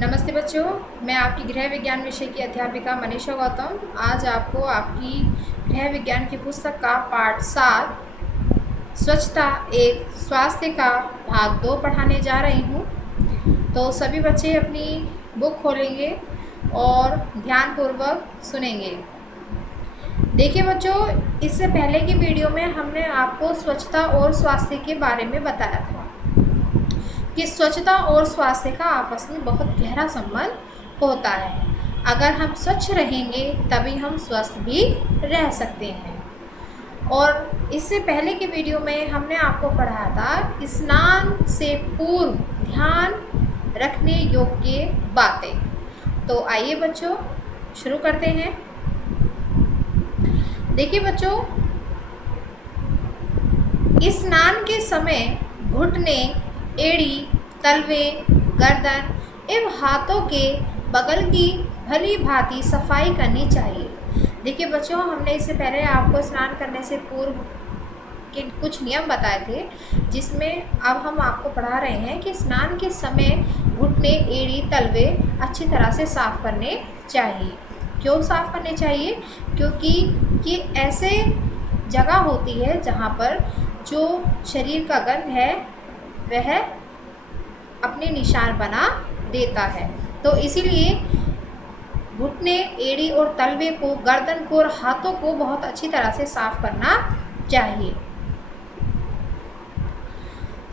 नमस्ते बच्चों, मैं आपकी गृह विज्ञान विषय की अध्यापिका मनीषा गौतम आज आपको आपकी गृह विज्ञान की पुस्तक का पाठ 7 स्वच्छता एक स्वास्थ्य का भाग 2 पढ़ाने जा रही हूँ। तो सभी बच्चे अपनी बुक खोलेंगे और ध्यानपूर्वक सुनेंगे। देखिए बच्चों, इससे पहले की वीडियो में हमने आपको स्वच्छता और स्वास्थ्य के बारे में बताया था कि स्वच्छता और स्वास्थ्य का आपस में बहुत गहरा संबंध होता है। अगर हम स्वच्छ रहेंगे तभी हम स्वस्थ भी रह सकते हैं। और इससे पहले की वीडियो में हमने आपको पढ़ाया था स्नान से पूर्व ध्यान रखने योग्य बातें। तो आइए बच्चों शुरू करते हैं। देखिए बच्चों, स्नान के समय घुटने, एड़ी, तलवे, गर्दन एवं हाथों के बगल की भली भांति सफाई करनी चाहिए। देखिए बच्चों, हमने इससे पहले आपको स्नान करने से पूर्व के कुछ नियम बताए थे, जिसमें अब हम आपको पढ़ा रहे हैं कि स्नान के समय घुटने, एड़ी, तलवे अच्छी तरह से साफ़ करने चाहिए। क्यों साफ़ करने चाहिए? क्योंकि ये ऐसे जगह होती है जहाँ पर जो शरीर का गंध है वह अपने निशान बना देता है। तो इसीलिए घुटने, एड़ी और तलवे को, गर्दन को और हाथों को बहुत अच्छी तरह से साफ करना चाहिए।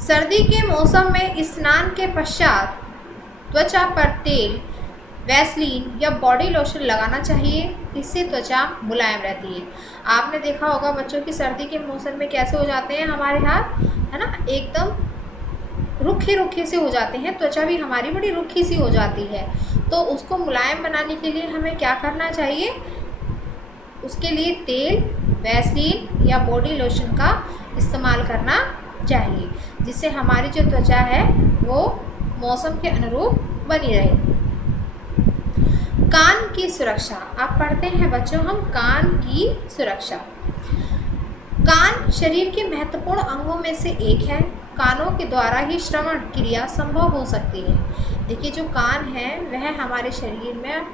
सर्दी के मौसम में स्नान के पश्चात त्वचा पर तेल, वैसलीन या बॉडी लोशन लगाना चाहिए। इससे त्वचा मुलायम रहती है। आपने देखा होगा बच्चों की सर्दी के मौसम में कैसे हो जाते हैं हमारे हाथ, है ना, एकदम रुखे से हो जाते हैं। त्वचा भी हमारी बड़ी रुखी सी हो जाती है। तो उसको मुलायम बनाने के लिए हमें क्या करना चाहिए? उसके लिए तेल, वैसलीन या बॉडी लोशन का इस्तेमाल करना चाहिए, जिससे हमारी जो त्वचा है वो मौसम के अनुरूप बनी रहे। कान की सुरक्षा। आप पढ़ते हैं बच्चों हम कान की सुरक्षा। कान शरीर के महत्वपूर्ण अंगों में से एक है। कानों के द्वारा ही श्रवण क्रिया संभव हो सकती है। देखिए, जो कान है वह हमारे शरीर में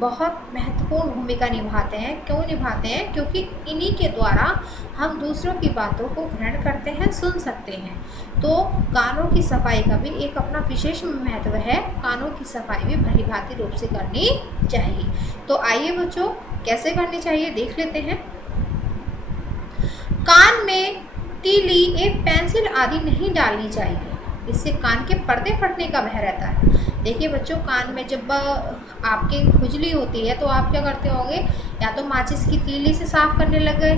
बहुत महत्वपूर्ण भूमिका निभाते हैं। क्यों निभाते हैं? क्योंकि इन्हीं के द्वारा हम दूसरों की बातों को ग्रहण करते हैं, सुन सकते हैं। तो कानों की सफाई का भी एक अपना विशेष महत्व है। कानों की सफाई भी भली भांति रूप से करनी चाहिए। तो आइए बच्चों, कैसे करनी चाहिए देख लेते हैं। कान में तीली, एक पेंसिल आदि नहीं डालनी चाहिए। इससे कान के पर्दे फटने का भय रहता है। देखिए बच्चों, कान में जब आपके खुजली होती है तो आप क्या करते होंगे? या तो माचिस की तीली से साफ़ करने लग गए,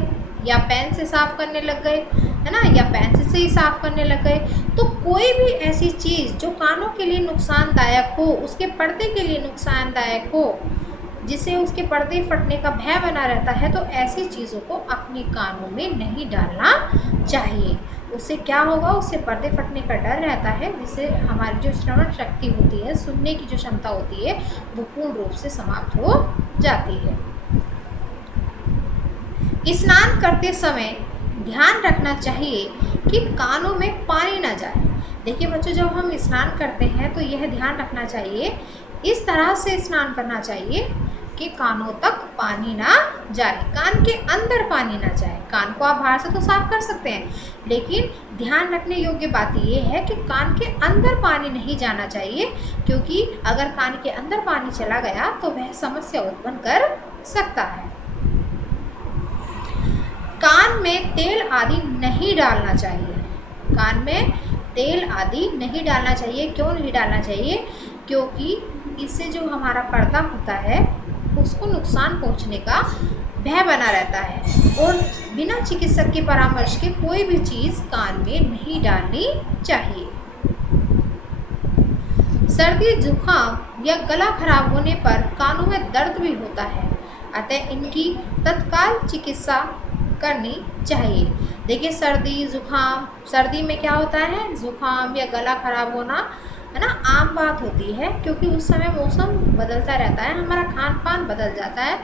या पेन से साफ़ करने लग गए, है ना, या पेंसिल से ही साफ़ करने लग गए। तो कोई भी ऐसी चीज़ जो कानों के लिए नुकसानदायक हो, उसके पर्दे के लिए नुकसानदायक हो, जिससे उसके पर्दे फटने का भय बना रहता है, तो ऐसी चीज़ों को अपने कानों में नहीं डालना चाहिए। उससे क्या होगा? उससे पर्दे फटने का डर रहता है, जिससे हमारी जो श्रवण शक्ति होती है, सुनने की जो क्षमता होती है, वो पूर्ण रूप से समाप्त हो जाती है। स्नान करते समय ध्यान रखना चाहिए कि कानों में पानी ना जाए। देखिए बच्चों, जब हम स्नान करते हैं तो यह ध्यान रखना चाहिए, इस तरह से स्नान करना चाहिए कि कानों तक पानी ना जाए, कान के अंदर पानी ना जाए। कान को आप बाहर से तो साफ कर सकते हैं, लेकिन ध्यान रखने योग्य बात यह है कि कान के अंदर पानी नहीं जाना चाहिए, क्योंकि अगर कान के अंदर पानी चला गया तो वह समस्या उत्पन्न कर सकता है। कान में तेल आदि नहीं डालना चाहिए। कान में तेल आदि नहीं डालना चाहिए। क्यों नहीं डालना चाहिए? क्योंकि इससे जो हमारा पर्दा होता है उसको नुकसान पहुंचने का भय बना रहता है, और बिना चिकित्सक के परामर्श के कोई भी चीज़ कान में नहीं डालनी चाहिए। सर्दी, जुकाम या गला खराब होने पर कानों में दर्द भी होता है, अतः इनकी तत्काल चिकित्सा करनी चाहिए। देखिए, सर्दी, जुकाम, सर्दी में क्या होता है? जुकाम या गला खराब होना, है ना, आम बात होती है, क्योंकि उस समय मौसम बदलता रहता है, हमारा खान पान बदल जाता है,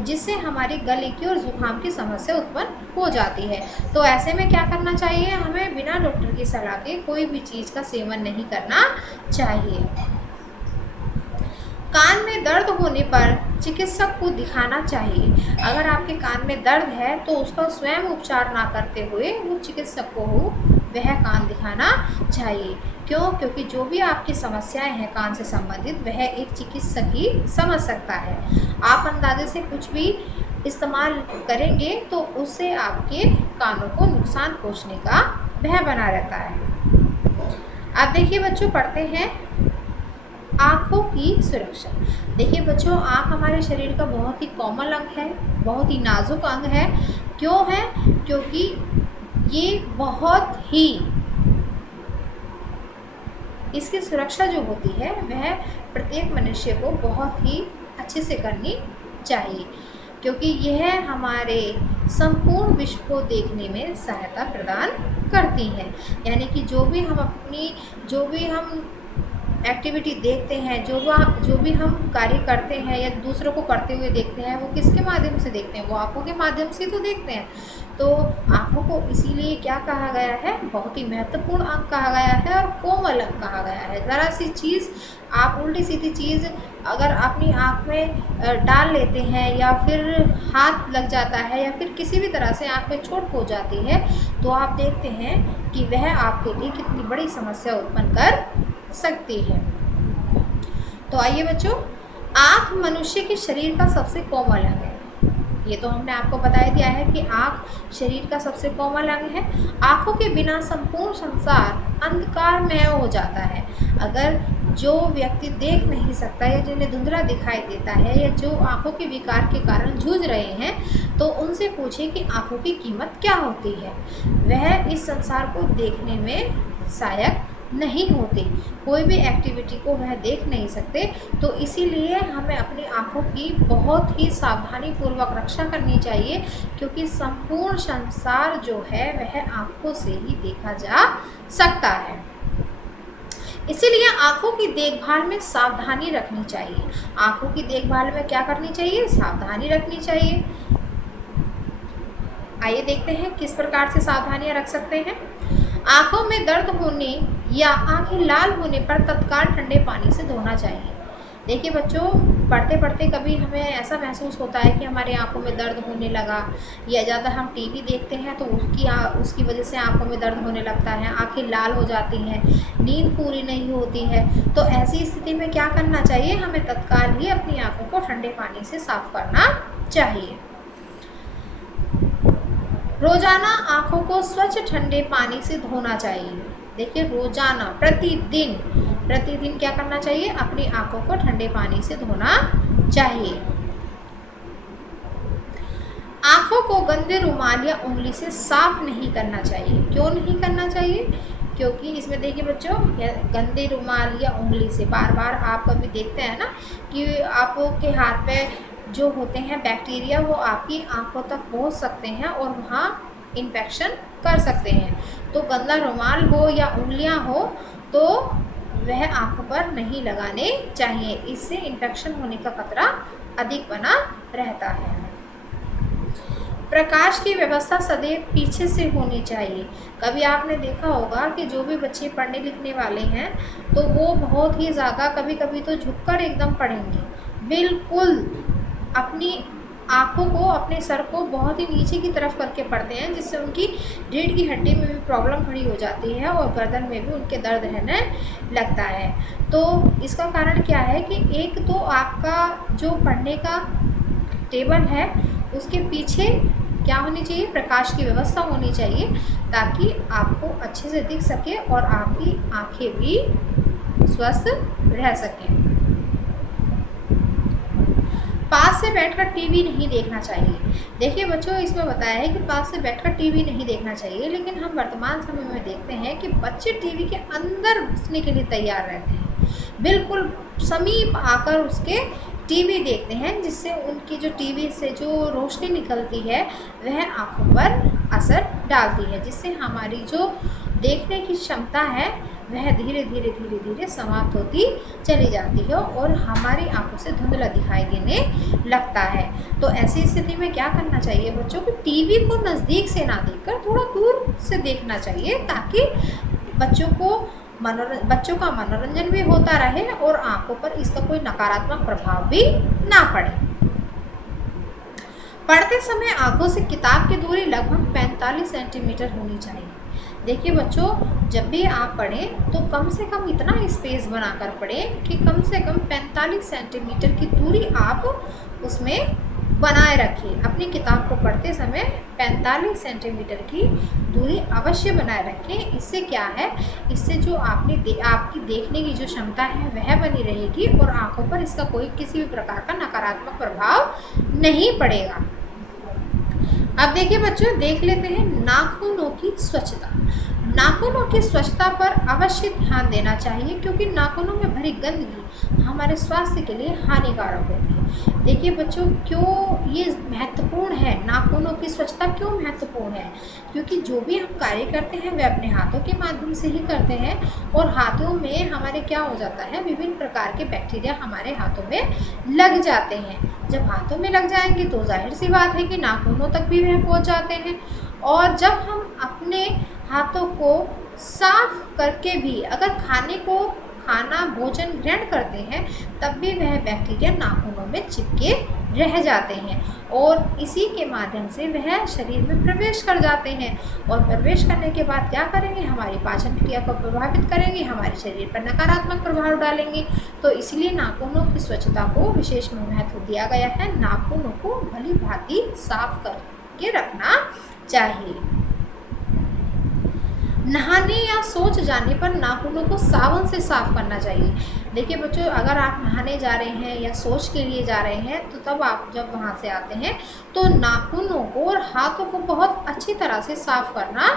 जिससे हमारी गले की और जुकाम की समस्या उत्पन्न हो जाती है। तो ऐसे में क्या करना चाहिए? हमें बिना डॉक्टर की सलाह के कोई भी चीज़ का सेवन नहीं करना चाहिए। कान में दर्द होने पर चिकित्सक को दिखाना चाहिए। अगर आपके कान में दर्द है तो उसका स्वयं उपचार ना करते हुए वो चिकित्सक को वह कान दिखाना चाहिए। क्यों? क्योंकि जो भी आपकी समस्याएं हैं कान से संबंधित वह एक चिकित्सक ही समझ सकता है। आप अंदाजे से कुछ भी इस्तेमाल करेंगे तो उससे आपके कानों को नुकसान पहुंचने का भय बना रहता है। अब देखिए बच्चों, पढ़ते हैं आँखों की सुरक्षा। देखिए बच्चों, आँख हमारे शरीर का बहुत ही कोमल अंग है, बहुत ही नाजुक अंग है। क्यों है? क्योंकि ये बहुत ही, इसकी सुरक्षा जो होती है वह प्रत्येक मनुष्य को बहुत ही अच्छे से करनी चाहिए, क्योंकि यह हमारे संपूर्ण विश्व को देखने में सहायता प्रदान करती है। यानी कि जो भी हम एक्टिविटी देखते हैं, जो भी हम कार्य करते हैं या दूसरों को करते हुए देखते हैं, वो किसके माध्यम से देखते हैं? वो आँखों के माध्यम से तो देखते हैं। तो आँखों को इसीलिए क्या कहा गया है? बहुत ही महत्वपूर्ण अंग कहा गया है और कोमल अंग कहा गया है। ज़रा सी चीज़, आप उल्टी सीधी चीज़ अगर अपनी आँख में डाल लेते हैं या फिर हाथ लग जाता है या फिर किसी भी तरह से आँख में चोट हो जाती है तो आप देखते हैं कि वह आपके लिए कितनी बड़ी समस्या उत्पन्न कर सकती है। तो आइए बच्चों, आँख मनुष्य के शरीर का सबसे कोमल अंग है। ये तो हमने आपको बता दिया है कि आँख शरीर का सबसे कोमल अंग है। आँखों के बिना संपूर्ण संसार अंधकारमय हो जाता है। अगर जो व्यक्ति देख नहीं सकता या जिन्हें धुंधला दिखाई देता है या जो आँखों के विकार के कारण जूझ रहे हैं तो उनसे पूछें कि आँखों की कीमत क्या होती है। वह इस संसार को देखने में सहायक नहीं होते, कोई भी एक्टिविटी को वह देख नहीं सकते। तो इसीलिए हमें अपनी आँखों की बहुत ही सावधानी पूर्वक रक्षा करनी चाहिए, क्योंकि संपूर्ण संसार जो है वह आँखों से ही देखा जा सकता है। इसीलिए आँखों की देखभाल में सावधानी रखनी चाहिए। आँखों की देखभाल में क्या करनी चाहिए? सावधानी रखनी चाहिए। आइए देखते हैं किस प्रकार से सावधानियां रख सकते हैं। आँखों में दर्द होने या आँखें लाल होने पर तत्काल ठंडे पानी से धोना चाहिए। देखिए बच्चों, पढ़ते पढ़ते कभी हमें ऐसा महसूस होता है कि हमारी आँखों में दर्द होने लगा, या ज़्यादा हम टीवी देखते हैं तो उसकी वजह से आँखों में दर्द होने लगता है, आँखें लाल हो जाती हैं, नींद पूरी नहीं होती है। तो ऐसी स्थिति में क्या करना चाहिए? हमें तत्काल ही अपनी आँखों को ठंडे पानी से साफ करना चाहिए। रोजाना आँखों को स्वच्छ ठंडे पानी से धोना चाहिए। देखिए रोजाना, प्रतिदिन क्या करना चाहिए? अपनी आँखों को ठंडे पानी से धोना चाहिए। आँखों को गंदे रुमाल या उंगली से साफ नहीं करना चाहिए। क्यों नहीं करना चाहिए? क्योंकि इसमें देखिए बच्चों, गंदे रुमाल या उंगली से बार बार आप कभी देखते हैं ना कि आपके हाथ पे जो होते हैं बैक्टीरिया वो आपकी आँखों तक पहुंच सकते हैं और वहाँ इन्फेक्शन कर सकते हैं। तो गंदा रुमाल हो या उंगलियां हो तो वह आँखों पर नहीं लगाने चाहिए, इससे इन्फेक्शन होने का खतरा अधिक बना रहता है। प्रकाश की व्यवस्था सदैव पीछे से होनी चाहिए। कभी आपने देखा होगा कि जो भी बच्चे पढ़ने लिखने वाले हैं तो वो बहुत ही ज़्यादा कभी तो झुककर एकदम पढ़ेंगे, बिल्कुल अपनी आँखों को, अपने सर को बहुत ही नीचे की तरफ करके पढ़ते हैं, जिससे उनकी रीढ़ की हड्डी में भी प्रॉब्लम खड़ी हो जाती है और गर्दन में भी उनके दर्द रहने लगता है। तो इसका कारण क्या है कि एक तो आपका जो पढ़ने का टेबल है उसके पीछे क्या होनी चाहिए? प्रकाश की व्यवस्था होनी चाहिए, ताकि आपको अच्छे से दिख सके और आपकी आँखें भी स्वस्थ रह सकें। पास से बैठकर टीवी नहीं देखना चाहिए। देखिए बच्चों, इसमें बताया है कि पास से बैठकर टीवी नहीं देखना चाहिए, लेकिन हम वर्तमान समय में देखते हैं कि बच्चे टीवी के अंदर घुसने के लिए तैयार रहते हैं, बिल्कुल समीप आकर उसके टीवी देखते हैं, जिससे उनकी जो टीवी से जो रोशनी निकलती है वह आँखों पर असर डालती है, जिससे हमारी जो देखने की क्षमता है वह धीरे धीरे समाप्त होती चली जाती है और हमारी आंखों से धुंधला दिखाई देने लगता है। तो ऐसी स्थिति में क्या करना चाहिए बच्चों को? टीवी को नज़दीक से ना देखकर थोड़ा दूर से देखना चाहिए, ताकि बच्चों को बच्चों का मनोरंजन भी होता रहे और आंखों पर इसका कोई नकारात्मक प्रभाव भी ना पड़े। पढ़ते समय आंखों से किताब की दूरी लगभग 45 सेंटीमीटर होनी चाहिए। देखिए बच्चों, जब भी आप पढ़ें तो कम से कम इतना स्पेस बनाकर पढ़ें कि कम से कम 45 सेंटीमीटर की दूरी आप उसमें बनाए रखें। अपनी किताब को पढ़ते समय 45 सेंटीमीटर की दूरी अवश्य बनाए रखें। इससे क्या है, इससे जो आपकी देखने की जो क्षमता है वह बनी रहेगी और आंखों पर इसका कोई किसी भी प्रकार का नकारात्मक प्रभाव नहीं पड़ेगा। अब देखिए बच्चों, देख लेते हैं नाखूनों की स्वच्छता। नाखूनों की स्वच्छता पर अवश्य ध्यान देना चाहिए क्योंकि नाखूनों में भरी गंदगी हमारे स्वास्थ्य के लिए हानिकारक होती है। देखिए बच्चों, क्यों ये महत्वपूर्ण है, नाखूनों की स्वच्छता क्यों महत्वपूर्ण है? क्योंकि जो भी हम कार्य करते हैं वह अपने हाथों के माध्यम से ही करते हैं और हाथों में हमारे क्या हो जाता है, विभिन्न प्रकार के बैक्टीरिया हमारे हाथों में लग जाते हैं। जब हाथों में लग जाएंगे तो जाहिर सी बात है कि नाखूनों तक भी वह पहुंच जाते हैं और जब हम अपने हाथों को साफ करके भी अगर खाना भोजन ग्रहण करते हैं तब भी वह बैक्टीरिया नाखूनों में चिपके रह जाते हैं और इसी के माध्यम से वह शरीर में प्रवेश कर जाते हैं और प्रवेश करने के बाद क्या करेंगे, हमारी पाचन क्रिया को प्रभावित करेंगे, हमारे शरीर पर नकारात्मक प्रभाव डालेंगे। तो इसलिए नाखूनों की स्वच्छता को विशेष महत्व दिया गया है। नाखूनों को भली भांति साफ करके रखना चाहिए। नहाने या शौच जाने पर नाखूनों को साबुन से साफ करना चाहिए। देखिए बच्चों, अगर आप नहाने जा रहे हैं या शौच के लिए जा रहे हैं तो तब आप जब वहाँ से आते हैं तो नाखूनों को और हाथों को बहुत अच्छी तरह से साफ करना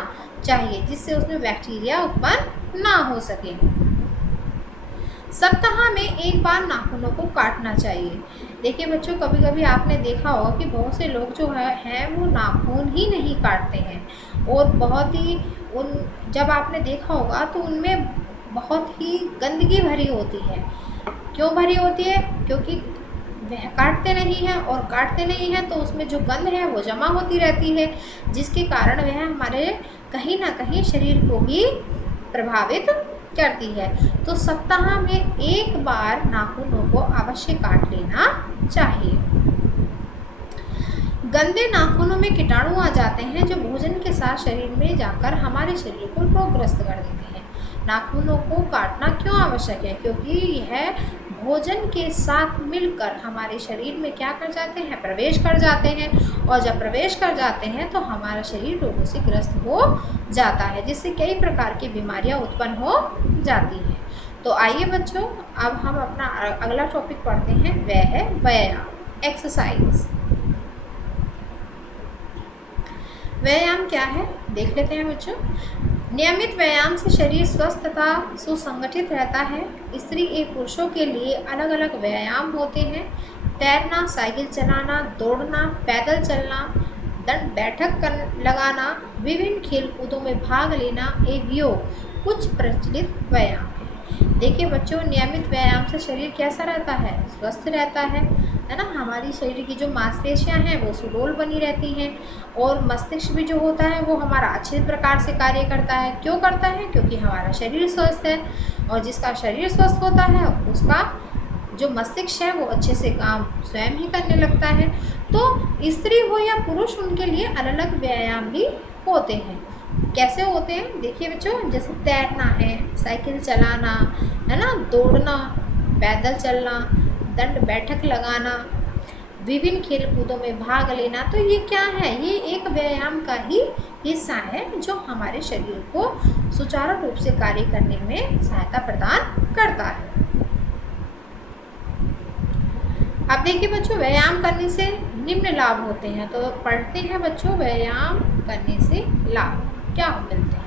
चाहिए जिससे उसमें बैक्टीरिया उत्पन्न ना हो सके। सप्ताह में एक बार नाखूनों को काटना चाहिए। देखिए बच्चों, कभी कभी आपने देखा होगा कि बहुत से लोग जो हैं वो नाखून ही नहीं काटते हैं और बहुत ही जब आपने देखा होगा तो उनमें बहुत ही गंदगी भरी होती है। क्यों भरी होती है? क्योंकि वह काटते नहीं हैं और काटते नहीं हैं तो उसमें जो गंध है वो जमा होती रहती है जिसके कारण वह हमारे कहीं ना कहीं शरीर को भी प्रभावित करती है। तो सप्ताह में एक बार नाखूनों को अवश्य काट लेना चाहिए। गंदे नाखूनों में कीटाणु आ जाते हैं जो भोजन के साथ शरीर में जाकर हमारे शरीर को रोगग्रस्त कर देते हैं। नाखूनों को काटना क्यों आवश्यक है? क्योंकि यह भोजन के साथ मिलकर हमारे शरीर में क्या कर जाते हैं, प्रवेश कर जाते हैं और जब प्रवेश कर जाते हैं तो हमारा शरीर रोगों से ग्रस्त हो जाता है जिससे कई प्रकार की बीमारियां उत्पन्न हो जाती हैं। तो आइए बच्चों, अब हम अपना अगला टॉपिक पढ़ते हैं, वह है व्यायाम, एक्सरसाइज। व्यायाम क्या है देख लेते हैं बच्चों। नियमित व्यायाम से शरीर स्वस्थ तथा सुसंगठित रहता है। स्त्री एवं पुरुषों के लिए अलग अलग व्यायाम होते हैं। तैरना, साइकिल चलाना, दौड़ना, पैदल चलना, दंड बैठक लगाना, विभिन्न खेल कूदों में भाग लेना एवं योग कुछ प्रचलित व्यायाम है। देखिए बच्चों, नियमित व्यायाम से शरीर कैसा रहता है, स्वस्थ रहता है ना। हमारी शरीर की जो मांसपेशियां हैं वो सुडौल बनी रहती हैं और मस्तिष्क भी जो होता है वो हमारा अच्छे प्रकार से कार्य करता है। क्यों करता है? क्योंकि हमारा शरीर स्वस्थ है और जिसका शरीर स्वस्थ होता है उसका जो मस्तिष्क है वो अच्छे से काम स्वयं ही करने लगता है। तो स्त्री हो या पुरुष, उनके लिए अलग अलग व्यायाम भी होते हैं। कैसे होते हैं देखिए बच्चों, जैसे तैरना है, साइकिल चलाना है ना, दौड़ना, पैदल चलना, दंड बैठक लगाना, विभिन्न खेल कूदों में भाग लेना। तो ये क्या है? ये एक व्यायाम का ही हिस्सा है जो हमारे शरीर को सुचारू रूप से कार्य करने में सहायता प्रदान करता है। अब देखिए बच्चों, व्यायाम करने से निम्न लाभ होते हैं। तो पढ़ते हैं बच्चों, व्यायाम करने से लाभ क्या मिलते हैं।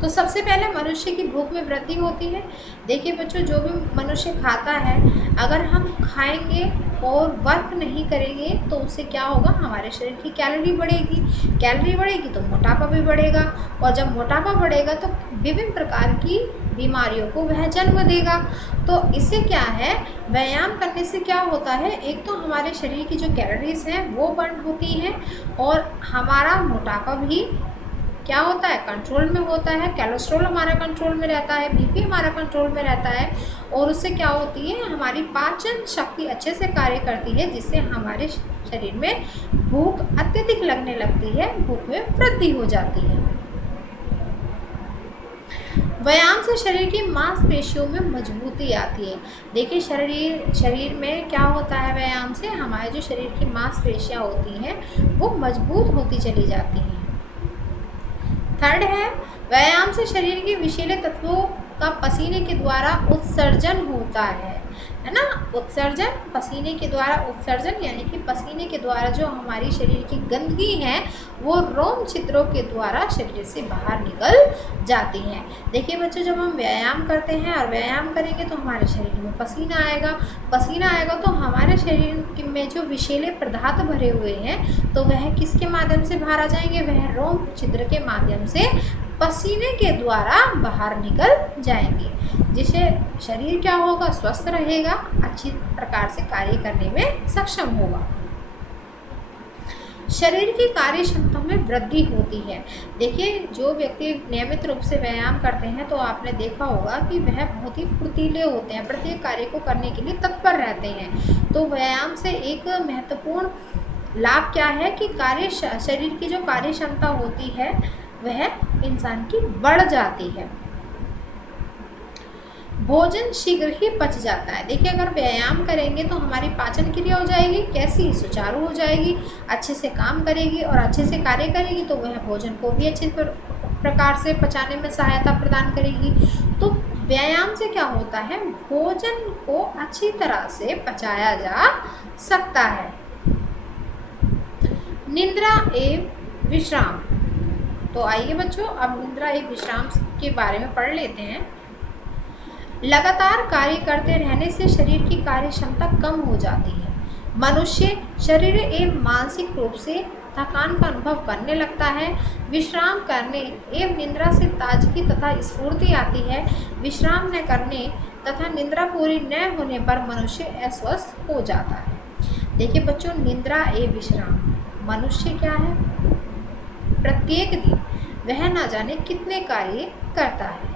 तो सबसे पहले मनुष्य की भूख में वृद्धि होती है। देखिए बच्चों, जो भी मनुष्य खाता है, अगर हम खाएंगे और वर्क नहीं करेंगे तो उससे क्या होगा, हमारे शरीर की कैलोरी बढ़ेगी। कैलोरी बढ़ेगी तो मोटापा भी बढ़ेगा और जब मोटापा बढ़ेगा तो विभिन्न प्रकार की बीमारियों को वह जन्म देगा। तो इससे क्या है, व्यायाम करने से क्या होता है, एक तो हमारे शरीर की जो कैलोरीज हैं वो बर्न होती हैं और हमारा मोटापा भी क्या होता है, कंट्रोल में होता है। कोलेस्ट्रॉल हमारा कंट्रोल में रहता है, बीपी हमारा कंट्रोल में रहता है, और उससे क्या होती है, हमारी पाचन शक्ति अच्छे से कार्य करती है, जिससे हमारे शरीर में भूख अत्यधिक लगने लगती है, भूख में वृद्धि हो जाती है। व्यायाम से शरीर की मांसपेशियों में मजबूती आती है। देखिए शरीर में क्या होता है, व्यायाम से हमारे जो शरीर की मांसपेशियां होती हैं वो मजबूत होती चली जाती हैं। थर्ड है, व्यायाम से शरीर के विषैले तत्वों का पसीने के द्वारा उत्सर्जन होता है ना। उत्सर्जन, पसीने के द्वारा उत्सर्जन, यानी कि पसीने के द्वारा जो हमारी शरीर की गंदगी है वो रोम छिद्रों के द्वारा शरीर से बाहर निकल जाती हैं। देखिए बच्चों, जब हम व्यायाम करते हैं और व्यायाम करेंगे तो हमारे शरीर में पसीना आएगा तो हमारे शरीर में जो विषैले पदार्थ भरे हुए हैं तो वह किसके माध्यम से बाहर आ जाएंगे, वह रोम छिद्र के माध्यम से पसीने के द्वारा बाहर निकल जाएंगे, जिससे शरीर क्या होगा, स्वस्थ रहेगा, अच्छी प्रकार से कार्य करने में सक्षम होगा। शरीर की कार्य क्षमता में वृद्धि होती है। देखिए, जो व्यक्ति नियमित रूप से व्यायाम करते हैं तो आपने देखा होगा कि वह बहुत ही फुर्तीले होते हैं, प्रत्येक कार्य को करने के लिए तत्पर रहते हैं। तो व्यायाम से एक महत्वपूर्ण लाभ क्या है कि शरीर की जो कार्य क्षमता होती है वह इंसान की बढ़ जाती है। भोजन शीघ्र ही पच जाता है। देखिए, अगर व्यायाम करेंगे तो हमारी पाचन क्रिया हो जाएगी कैसी, सुचारू हो जाएगी, अच्छे से काम करेगी और अच्छे से कार्य करेगी, तो वह भोजन को भी अच्छे प्रकार से पचाने में सहायता प्रदान करेगी। तो व्यायाम से क्या होता है, भोजन को अच्छी तरह से पचाया जा सकता है। निद्रा एवं विश्राम। तो आइए बच्चों, अब निद्रा एवं विश्राम के बारे में पढ़ लेते हैं। लगातार कार्य करते रहने से शरीर की कार्य क्षमता कम हो जाती है। मनुष्य शरीर एवं मानसिक रूप से थकान का अनुभव करने लगता है। विश्राम करने एवं निद्रा से ताजगी तथा स्फूर्ति आती है। विश्राम न करने तथा निद्रा पूरी न होने पर मनुष्य अस्वस्थ हो जाता है। देखिए बच्चों, निद्रा एवं विश्राम, मनुष्य क्या है, प्रत्येक दिन वह ना जाने कितने कार्य करता है,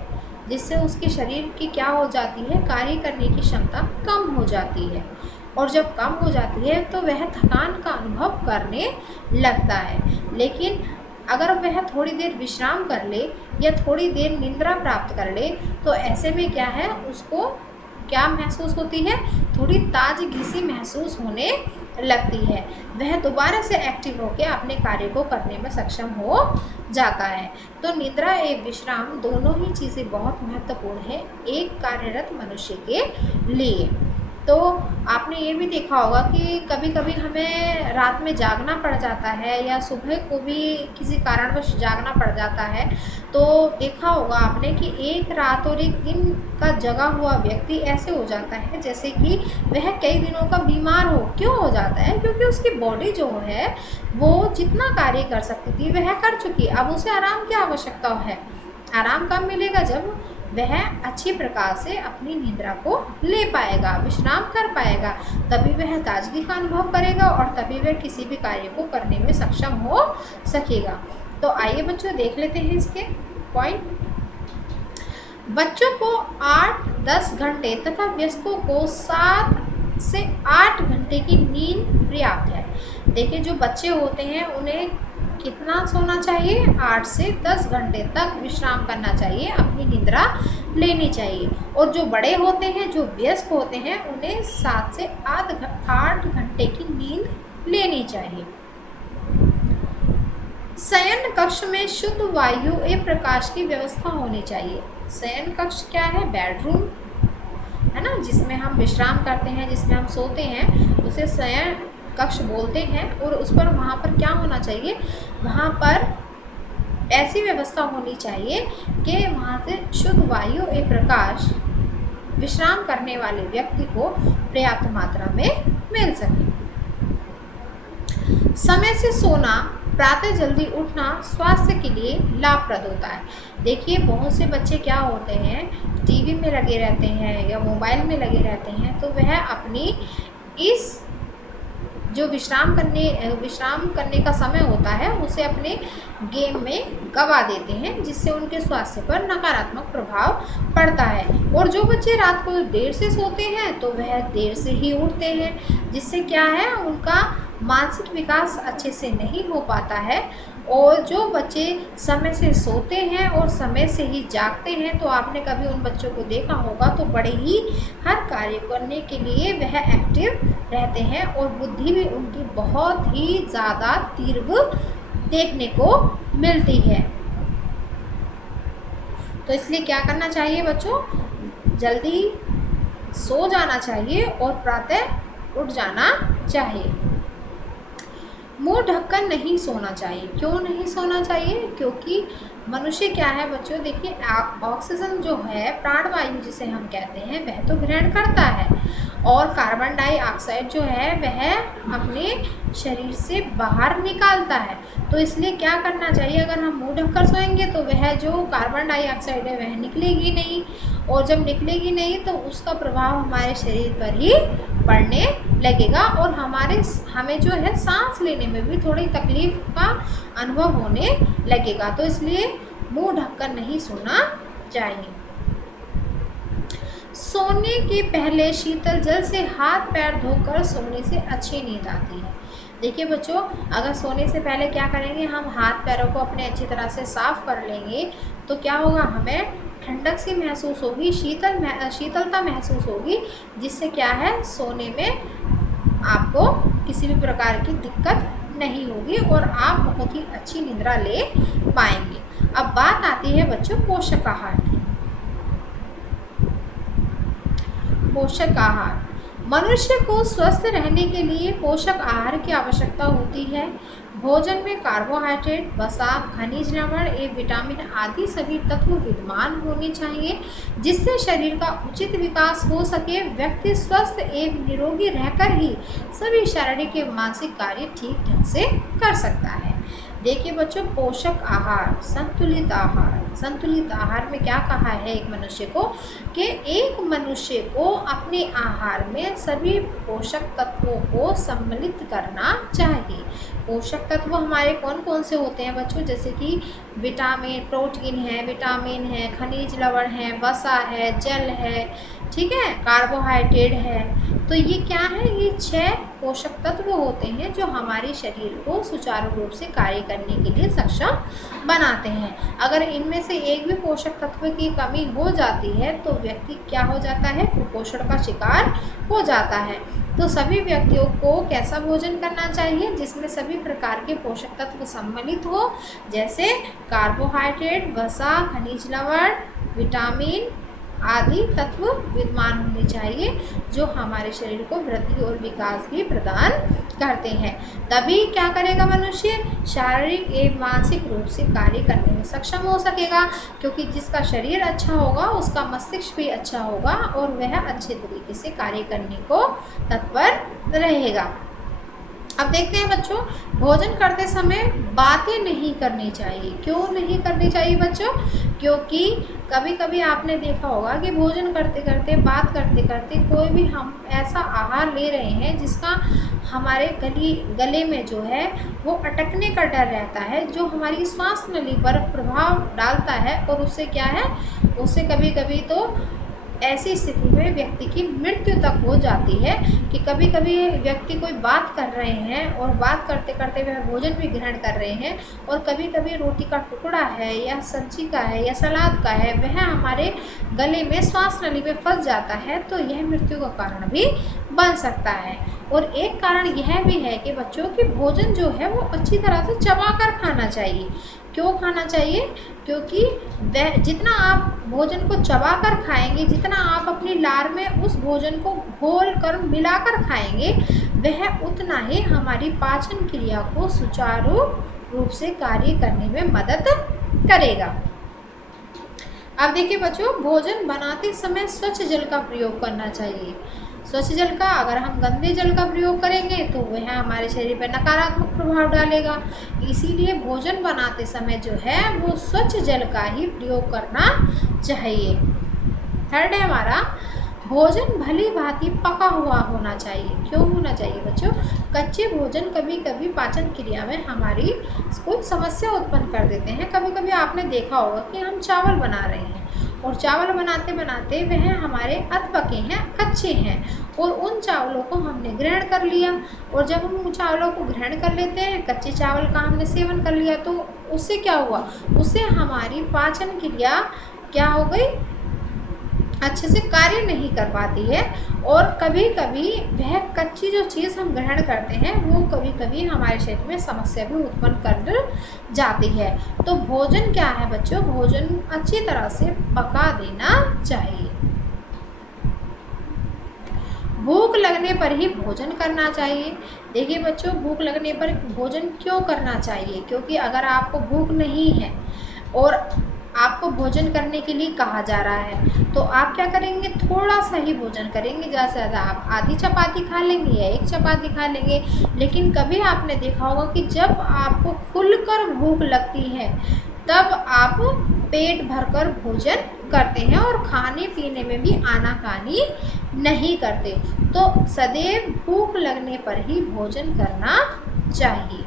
जिससे उसके शरीर की क्या हो जाती है, कार्य करने की क्षमता कम हो जाती है, और जब कम हो जाती है तो वह थकान का अनुभव करने लगता है। लेकिन अगर वह थोड़ी देर विश्राम कर ले या थोड़ी देर निद्रा प्राप्त कर ले तो ऐसे में क्या है, उसको क्या महसूस होती है, थोड़ी ताजगी सी महसूस होने लगती है। वह दोबारा से एक्टिव होकर अपने कार्य को करने में सक्षम हो जाता है। तो निद्रा एवं विश्राम दोनों ही चीज़ें बहुत महत्वपूर्ण है एक कार्यरत मनुष्य के लिए। तो आपने ये भी देखा होगा कि कभी कभी हमें रात में जागना पड़ जाता है या सुबह को भी किसी कारणवश जागना पड़ जाता है। तो देखा होगा आपने कि एक रात और एक दिन का जगा हुआ व्यक्ति ऐसे हो जाता है जैसे कि वह कई दिनों का बीमार हो। क्यों हो जाता है? क्योंकि उसकी बॉडी जो है वो जितना कार्य कर सकती थी वह कर चुकी, अब उसे आराम की आवश्यकता है। आराम कब मिलेगा? जब वह अच्छी प्रकार से अपनी निद्रा को ले पाएगा, विश्राम कर पाएगा, तभी वह ताजगी का अनुभव करेगा और तभी वह किसी भी कार्य को करने में सक्षम हो सकेगा। तो आइए बच्चों देख लेते हैं इसके पॉइंट। बच्चों को 8-10 घंटे तथा वयस्कों को 7 से 8 घंटे की नींद पर्याप्त है। देखिए, जो बच्चे होते हैं उन्हें कितना सोना चाहिए? 8 से 10 घंटे तक विश्राम करना चाहिए, अपनी निद्रा लेनी चाहिए। और जो बड़े होते हैं, जो वयस्क होते हैं, उन्हें 7 से 8 घंटे की नींद लेनी चाहिए। शयन कक्ष में शुद्ध वायु एवं प्रकाश की व्यवस्था होनी चाहिए। शयन कक्ष क्या है? बेडरूम है ना, जिसमें हम विश्राम करते हैं, जिसमें हम सोते हैं, उसे शयन कक्ष बोलते हैं। और उस पर वहाँ पर क्या होना चाहिए? वहाँ पर ऐसी व्यवस्था होनी चाहिए कि वहाँ से शुद्ध वायु एवं प्रकाश विश्राम करने वाले व्यक्ति को पर्याप्त मात्रा में मिल सके। समय से सोना, प्रातः जल्दी उठना स्वास्थ्य के लिए लाभप्रद होता है। देखिए, बहुत से बच्चे क्या होते हैं, टीवी में लगे रहते हैं या मोबाइल में लगे रहते हैं, तो वह अपनी इस जो विश्राम करने का समय होता है उसे अपने गेम में गवा देते हैं, जिससे उनके स्वास्थ्य पर नकारात्मक प्रभाव पड़ता है। और जो बच्चे रात को देर से सोते हैं तो वह देर से ही उठते हैं, जिससे क्या है, उनका मानसिक विकास अच्छे से नहीं हो पाता है। और जो बच्चे समय से सोते हैं और समय से ही जागते हैं तो आपने कभी उन बच्चों को देखा होगा तो बड़े ही हर कार्य करने के लिए वह एक्टिव रहते हैं और बुद्धि भी उनकी बहुत ही ज़्यादा तीव्र देखने को मिलती है। तो इसलिए क्या करना चाहिए बच्चों, जल्दी सो जाना चाहिए और प्रातः उठ जाना चाहिए। मुंह ढककर नहीं सोना चाहिए। क्यों नहीं सोना चाहिए? क्योंकि मनुष्य क्या है बच्चों, देखिए ऑक्सीजन जो है, प्राणवायु जिसे हम कहते हैं, वह तो ग्रहण करता है और कार्बन डाइऑक्साइड जो है वह अपने शरीर से बाहर निकालता है। तो इसलिए क्या करना चाहिए, अगर हम मुंह ढककर सोएंगे तो वह जो कार्बन डाइऑक्साइड है वह निकलेगी नहीं, और जब निकलेगी नहीं तो उसका प्रभाव हमारे शरीर पर ही पड़ने लगेगा और हमें जो है सांस लेने में भी थोड़ी तकलीफ का अनुभव होने लगेगा। तो इसलिए मुंह ढककर नहीं सोना चाहिए। सोने के पहले शीतल जल से हाथ पैर धोकर सोने से अच्छी नींद आती है। देखिए बच्चों, अगर सोने से पहले क्या करेंगे, हम हाथ पैरों को अपने अच्छी तरह से साफ कर लेंगे तो क्या होगा, हमें ठंडक सी महसूस होगी, शीतलता महसूस होगी, जिससे क्या है, सोने में आपको किसी भी प्रकार की दिक्कत नहीं होगी और आप बहुत ही अच्छी निद्रा ले पाएंगे। अब बात आती है बच्चों पोषक आहार की। पोषक आहार, मनुष्य को स्वस्थ रहने के लिए पोषक आहार की आवश्यकता होती है। भोजन में कार्बोहाइड्रेट, वसा, खनिज लवण एवं विटामिन आदि सभी तत्व विद्यमान होने चाहिए, जिससे शरीर का उचित विकास हो सके। व्यक्ति स्वस्थ एवं निरोगी रहकर ही सभी शारीरिक एवं मानसिक कार्य ठीक ढंग से कर सकता है। देखिए बच्चों, पोषक आहार, संतुलित आहार में क्या कहा है एक मनुष्य को, कि एक मनुष्य को अपने आहार में सभी पोषक तत्वों को सम्मिलित करना चाहिए। पोषक तत्व हमारे कौन कौन से होते हैं बच्चों, जैसे कि विटामिन, प्रोटीन है, विटामिन है, खनिज लवण है, वसा है, जल है, ठीक है, कार्बोहाइड्रेट है। तो ये क्या है, ये 6 पोषक तत्व होते हैं जो हमारे शरीर को सुचारू रूप से कार्य करने के लिए सक्षम बनाते हैं। अगर इनमें से एक भी पोषक तत्व की कमी हो जाती है तो व्यक्ति क्या हो जाता है, कुपोषण का शिकार हो जाता है। तो सभी व्यक्तियों को कैसा भोजन करना चाहिए, जिसमें सभी प्रकार के पोषक तत्व सम्मिलित हो, जैसे कार्बोहाइड्रेट, वसा, खनिज लवण, विटामिन आदि तत्व विद्यमान होने चाहिए, जो हमारे शरीर को वृद्धि और विकास भी प्रदान करते हैं। तभी क्या करेगा मनुष्य, शारीरिक एवं मानसिक रूप से कार्य करने में सक्षम हो सकेगा, क्योंकि जिसका शरीर अच्छा होगा उसका मस्तिष्क भी अच्छा होगा और वह अच्छे तरीके से कार्य करने को तत्पर रहेगा। अब देखते हैं बच्चों, भोजन करते समय बातें नहीं करनी चाहिए। क्यों नहीं करनी चाहिए बच्चों? क्योंकि कभी कभी आपने देखा होगा कि भोजन करते करते, बात करते करते कोई भी हम ऐसा आहार ले रहे हैं जिसका हमारे गले में जो है वो अटकने का डर रहता है, जो हमारी श्वास नली पर प्रभाव डालता है और उससे क्या है, उससे कभी कभी तो ऐसी स्थिति में व्यक्ति की मृत्यु तक हो जाती है कि कभी कभी व्यक्ति कोई बात कर रहे हैं और बात करते करते वह भोजन भी ग्रहण कर रहे हैं और कभी कभी रोटी का टुकड़ा है या सब्जी का है या सलाद का है, वह हमारे गले में श्वास नली में फंस जाता है, तो यह मृत्यु का कारण भी बन सकता है। और एक कारण यह भी है कि बच्चों की भोजन जो है वो अच्छी तरह से चबा कर खाना चाहिए। क्यों खाना चाहिए? क्योंकि वह जितना आप भोजन को चबा कर खाएंगे, जितना आप अपनी लार में उस भोजन को घोल कर मिलाकर खाएंगे, वह उतना ही हमारी पाचन क्रिया को सुचारू रूप से कार्य करने में मदद करेगा। अब देखिए बच्चों, भोजन बनाते समय स्वच्छ जल का प्रयोग करना चाहिए। स्वच्छ जल का, अगर हम गंदे जल का प्रयोग करेंगे तो वह हमारे शरीर पर नकारात्मक प्रभाव डालेगा। इसीलिए भोजन बनाते समय जो है वो स्वच्छ जल का ही प्रयोग करना चाहिए। थर्ड है हमारा, भोजन भली भांति पका हुआ होना चाहिए। क्यों होना चाहिए बच्चों? कच्चे भोजन कभी कभी पाचन क्रिया में हमारी कोई समस्या उत्पन्न कर देते हैं। कभी कभी आपने देखा होगा कि हम चावल बना रहे हैं और चावल बनाते बनाते वह हमारे अधपके हैं, कच्चे हैं, और उन चावलों को हमने ग्रहण कर लिया। और जब हम उन चावलों को ग्रहण कर लेते हैं, कच्चे चावल का हमने सेवन कर लिया, तो उससे क्या हुआ? उससे हमारी पाचन क्रिया क्या हो गई? अच्छे से कार्य नहीं कर पाती है। और कभी कभी वह कच्ची जो चीज़ हम ग्रहण करते हैं वो कभी कभी हमारे शरीर में समस्या भी उत्पन्न कर जाती है। तो भोजन क्या है बच्चों? भोजन अच्छी तरह से पका देना चाहिए। भूख लगने पर ही भोजन करना चाहिए। देखिए बच्चों, भूख लगने पर भोजन क्यों करना चाहिए? क्योंकि अगर आपको भूख नहीं है और आपको भोजन करने के लिए कहा जा रहा है तो आप क्या करेंगे? थोड़ा सा ही भोजन करेंगे। ज़्यादा से ज़्यादा आप आधी चपाती खा लेंगे या एक चपाती खा लेंगे। लेकिन कभी आपने देखा होगा कि जब आपको खुलकर भूख लगती है तब आप पेट भरकर भोजन करते हैं और खाने पीने में भी आनाकानी नहीं करते। तो सदैव भूख लगने पर ही भोजन करना चाहिए।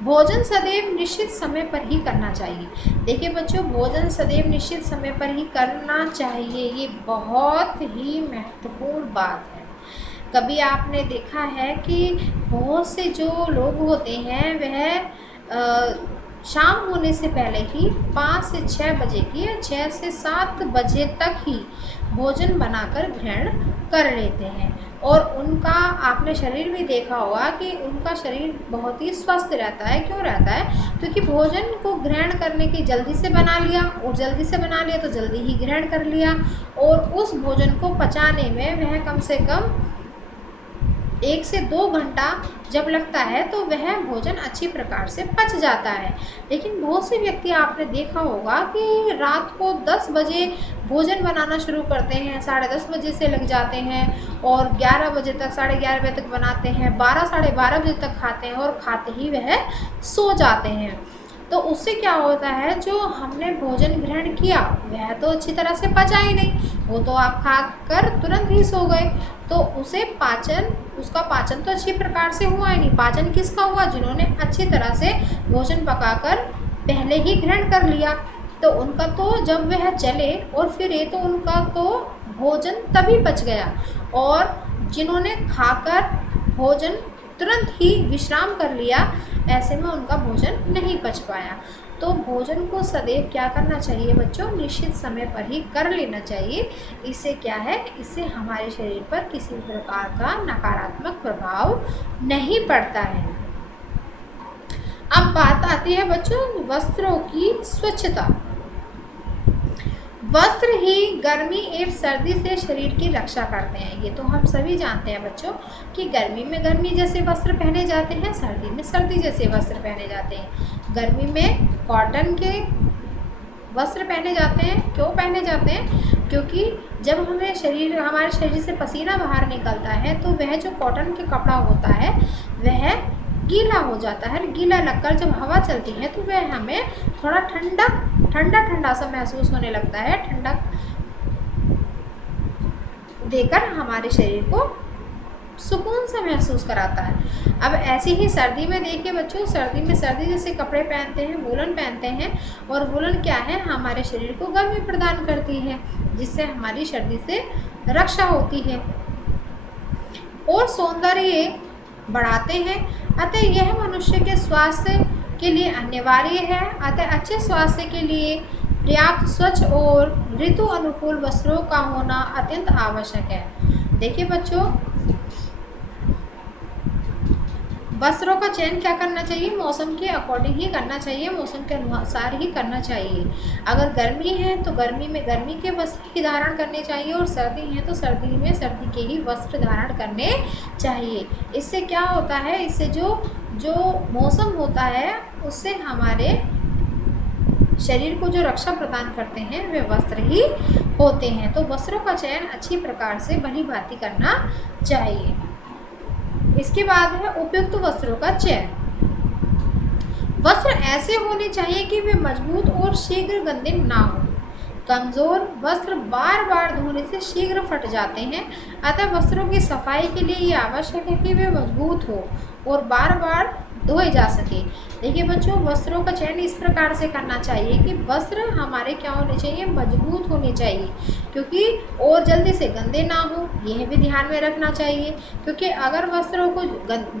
भोजन सदैव निश्चित समय पर ही करना चाहिए। देखिए बच्चों, भोजन सदैव निश्चित समय पर ही करना चाहिए, ये बहुत ही महत्वपूर्ण बात है। कभी आपने देखा है कि बहुत से जो लोग होते हैं वह शाम होने से पहले ही 5 से 6 बजे की या 6 से 7 बजे तक ही भोजन बनाकर ग्रहण कर लेते हैं। और उनका आपने शरीर भी देखा होगा कि उनका शरीर बहुत ही स्वस्थ रहता है। क्यों रहता है? क्योंकि भोजन को ग्रहण करने की जल्दी से बना लिया, और जल्दी से बना लिया तो जल्दी ही ग्रहण कर लिया, और उस भोजन को पचाने में वह कम से कम 1 से 2 घंटा जब लगता है तो वह भोजन अच्छी प्रकार से पच जाता है। लेकिन बहुत से व्यक्ति आपने देखा होगा कि रात को 10 बजे भोजन बनाना शुरू करते हैं, 10:30 बजे से लग जाते हैं और 11 बजे तक, 11:30 बजे तक बनाते हैं, 12, 12:30 बजे तक खाते हैं और खाते ही वह सो जाते हैं। तो उससे क्या होता है? जो हमने भोजन ग्रहण किया वह तो अच्छी तरह से पचा ही नहीं, वो तो आप खा कर तुरंत ही सो गए। तो उसका पाचन तो अच्छी प्रकार से हुआ ही नहीं। पाचन किसका हुआ? जिन्होंने अच्छी तरह से भोजन पकाकर पहले ही ग्रहण कर लिया। तो उनका तो जब वह चले और फिरे तो उनका तो भोजन तभी पच गया, और जिन्होंने खाकर भोजन तुरंत ही विश्राम कर लिया, ऐसे में उनका भोजन नहीं पच पाया। तो भोजन को सदैव क्या करना चाहिए बच्चों? निश्चित समय पर ही कर लेना चाहिए। इससे क्या है? इससे हमारे शरीर पर किसी प्रकार का नकारात्मक प्रभाव नहीं पड़ता है। अब बात आती है बच्चों वस्त्रों की स्वच्छता। वस्त्र ही गर्मी एवं सर्दी से शरीर की रक्षा करते हैं। ये तो हम सभी जानते हैं बच्चों कि गर्मी में गर्मी जैसे वस्त्र पहने जाते हैं, सर्दी में सर्दी जैसे वस्त्र पहने जाते हैं। गर्मी में कॉटन के वस्त्र पहने जाते हैं। क्यों पहने जाते हैं? क्योंकि जब हमारे शरीर से पसीना बाहर निकलता है तो वह जो कॉटन के कपड़ा होता है वह गीला हो जाता है। गीला लगकर जब हवा चलती है तो वह हमें थोड़ा ठंडा सा महसूस होने लगता है। ठंडक देकर हमारे शरीर को सुकून सा महसूस कराता है। अब ऐसे ही सर्दी में देखिए बच्चों, सर्दी में सर्दी जैसे कपड़े पहनते हैं, वूलन पहनते हैं, और वूलन क्या है? हमारे शरीर को गर्मी प्रदान करती है, जिससे हमारी सर्दी से रक्षा होती है और सौंदर्य बढ़ाते हैं। अतः यह मनुष्य के स्वास्थ्य के लिए अनिवार्य है। अतः अच्छे स्वास्थ्य के लिए पर्याप्त स्वच्छ और ऋतु अनुकूल वस्त्रों का होना अत्यंत आवश्यक है। देखिए बच्चों, वस्त्रों का चयन क्या करना चाहिए? मौसम के अकॉर्डिंग ही करना चाहिए, मौसम के अनुसार ही करना चाहिए। अगर गर्मी है तो गर्मी में गर्मी के वस्त्र ही धारण करने चाहिए, और सर्दी है तो सर्दी में सर्दी के ही वस्त्र धारण करने चाहिए। इससे क्या होता है? इससे जो मौसम होता है उससे हमारे शरीर को जो रक्षा प्रदान करते हैं वे वस्त्र ही होते हैं। तो वस्त्रों का चयन अच्छी प्रकार से भली भांति करना चाहिए। इसके बाद है उपयुक्त वस्त्रों का चयन। वस्त्र ऐसे होने चाहिए कि वे मजबूत और शीघ्र गंदे ना हो। कमज़ोर वस्त्र बार बार धोने से शीघ्र फट जाते हैं, अतः वस्त्रों की सफाई के लिए ये आवश्यक है कि वे मजबूत हो और बार बार धोए जा सके। देखिए बच्चों, वस्त्रों का चयन इस प्रकार से करना चाहिए कि वस्त्र हमारे क्या होने चाहिए, मजबूत होने चाहिए, क्योंकि और जल्दी से गंदे ना हो, यह भी ध्यान में रखना चाहिए। क्योंकि अगर वस्त्रों को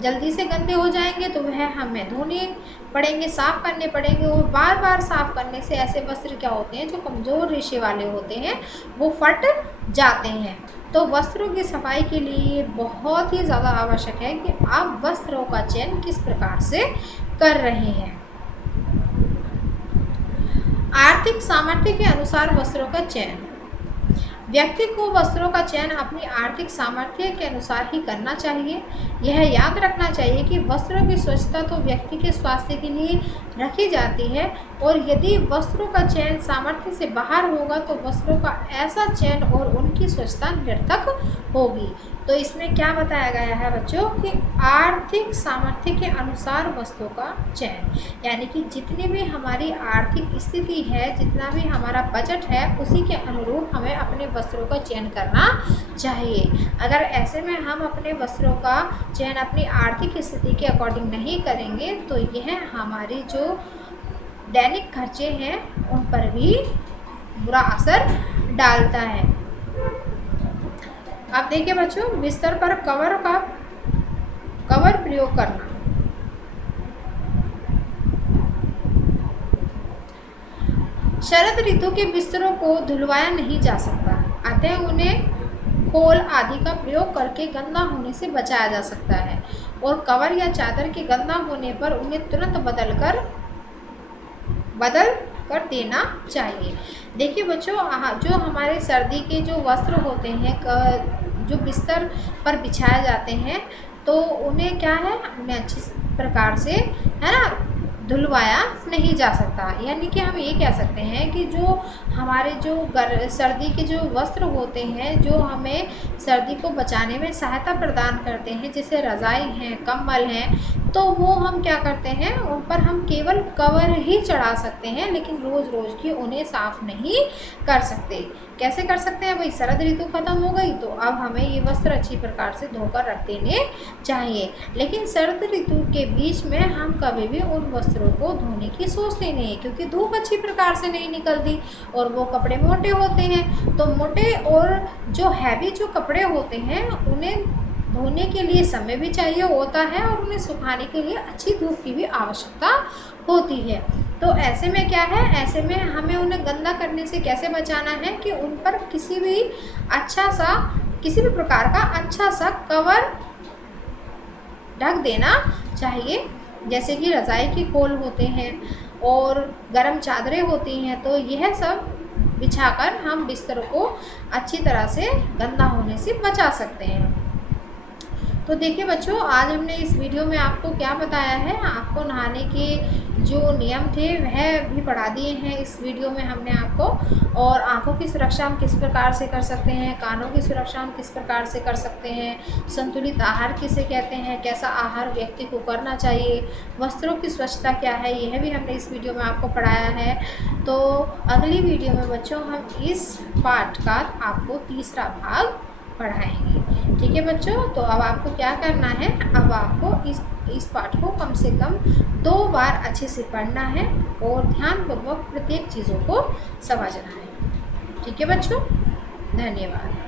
जल्दी से गंदे हो जाएंगे तो वह हमें धोने पड़ेंगे, साफ़ करने पड़ेंगे, और बार बार साफ़ करने से ऐसे वस्त्र क्या होते हैं, जो कमज़ोर रेशे वाले होते हैं, वो फट जाते हैं। तो वस्त्रों की सफाई के लिए बहुत ही ज़्यादा आवश्यक है कि आप वस्त्रों का चयन किस प्रकार से कर रहे हैं। आर्थिक सामर्थ्य के अनुसार वस्त्रों का चयन। व्यक्ति को वस्त्रों का चयन अपनी आर्थिक सामर्थ्य के अनुसार ही करना चाहिए। यह याद रखना चाहिए कि वस्त्रों की स्वच्छता तो व्यक्ति के स्वास्थ्य के लिए रखी जाती है, और यदि वस्त्रों का चयन सामर्थ्य से बाहर होगा तो वस्त्रों का ऐसा चयन और उनकी स्वच्छता निरर्थक होगी। तो इसमें क्या बताया गया है बच्चों कि आर्थिक सामर्थ्य के अनुसार वस्त्रों का चयन, यानी कि जितनी भी हमारी आर्थिक स्थिति है, जितना भी हमारा बजट है, उसी के अनुरूप हमें अपने वस्त्रों का चयन करना चाहिए। अगर ऐसे में हम अपने वस्त्रों का चयन अपनी आर्थिक स्थिति के अकॉर्डिंग नहीं करेंगे तो यह हमारी जो दैनिक खर्चे हैं उन पर भी बुरा असर डालता है। अब देखिए बच्चों, बिस्तर पर कवर प्रयोग करना। शरद ऋतु के बिस्तरों को धुलवाया नहीं जा सकता, अतः उन्हें खोल आदि का प्रयोग करके गंदा होने से बचाया जा सकता है, और कवर या चादर के गंदा होने पर उन्हें तुरंत बदल कर देना चाहिए। देखिए बच्चों, जो हमारे सर्दी के जो वस्त्र होते हैं, जो बिस्तर पर बिछाए जाते हैं, तो उन्हें क्या है, उन्हें अच्छी प्रकार से, है ना, धुलवाया नहीं जा सकता। यानी कि हम ये कह सकते हैं कि जो हमारे जो सर्दी के जो वस्त्र होते हैं, जो हमें सर्दी को बचाने में सहायता प्रदान करते हैं, जैसे रज़ाई हैं, कंबल हैं, तो वो हम क्या करते हैं, उन पर हम केवल कवर ही चढ़ा सकते हैं, लेकिन रोज़ रोज़ की उन्हें साफ़ नहीं कर सकते। कैसे कर सकते हैं भाई, शरद ऋतु खत्म हो गई तो अब हमें ये वस्त्र अच्छी प्रकार से धोकर रख देने चाहिए, लेकिन शरद ऋतु के बीच में हम कभी भी उन वस्त्रों को धोने की सोचते नहीं, क्योंकि धूप अच्छी प्रकार से नहीं निकलती और वो कपड़े मोटे होते हैं। तो मोटे और जो हैवी जो कपड़े होते हैं, उन्हें धोने के लिए समय भी चाहिए होता है, और उन्हें सुखाने के लिए अच्छी धूप की भी आवश्यकता होती है। तो ऐसे में क्या है, ऐसे में हमें उन्हें गंदा करने से कैसे बचाना है कि उन पर किसी भी प्रकार का अच्छा सा कवर ढक देना चाहिए, जैसे कि रज़ाई की खोल होते हैं और गर्म चादरें होती हैं। तो यह सब बिछाकर हम बिस्तर को अच्छी तरह से गंदा होने से बचा सकते हैं। तो देखिए बच्चों, आज हमने इस वीडियो में आपको क्या बताया है, आपको नहाने के जो नियम थे वह भी पढ़ा दिए हैं इस वीडियो में हमने आपको, और आँखों की सुरक्षा हम किस प्रकार से कर सकते हैं, कानों की सुरक्षा हम किस प्रकार से कर सकते हैं, संतुलित आहार किसे कहते हैं, कैसा आहार व्यक्ति को करना चाहिए, वस्त्रों की स्वच्छता क्या है, यह भी हमने इस वीडियो में आपको पढ़ाया है। तो अगली वीडियो में बच्चों हम इस पाठ का आपको तीसरा भाग पढ़ाएंगे। ठीक है बच्चों, तो अब आपको क्या करना है, अब आपको इस पाठ को कम से कम 2 बार अच्छे से पढ़ना है और ध्यानपूर्वक प्रत्येक चीज़ों को समझना है। ठीक है बच्चों, धन्यवाद।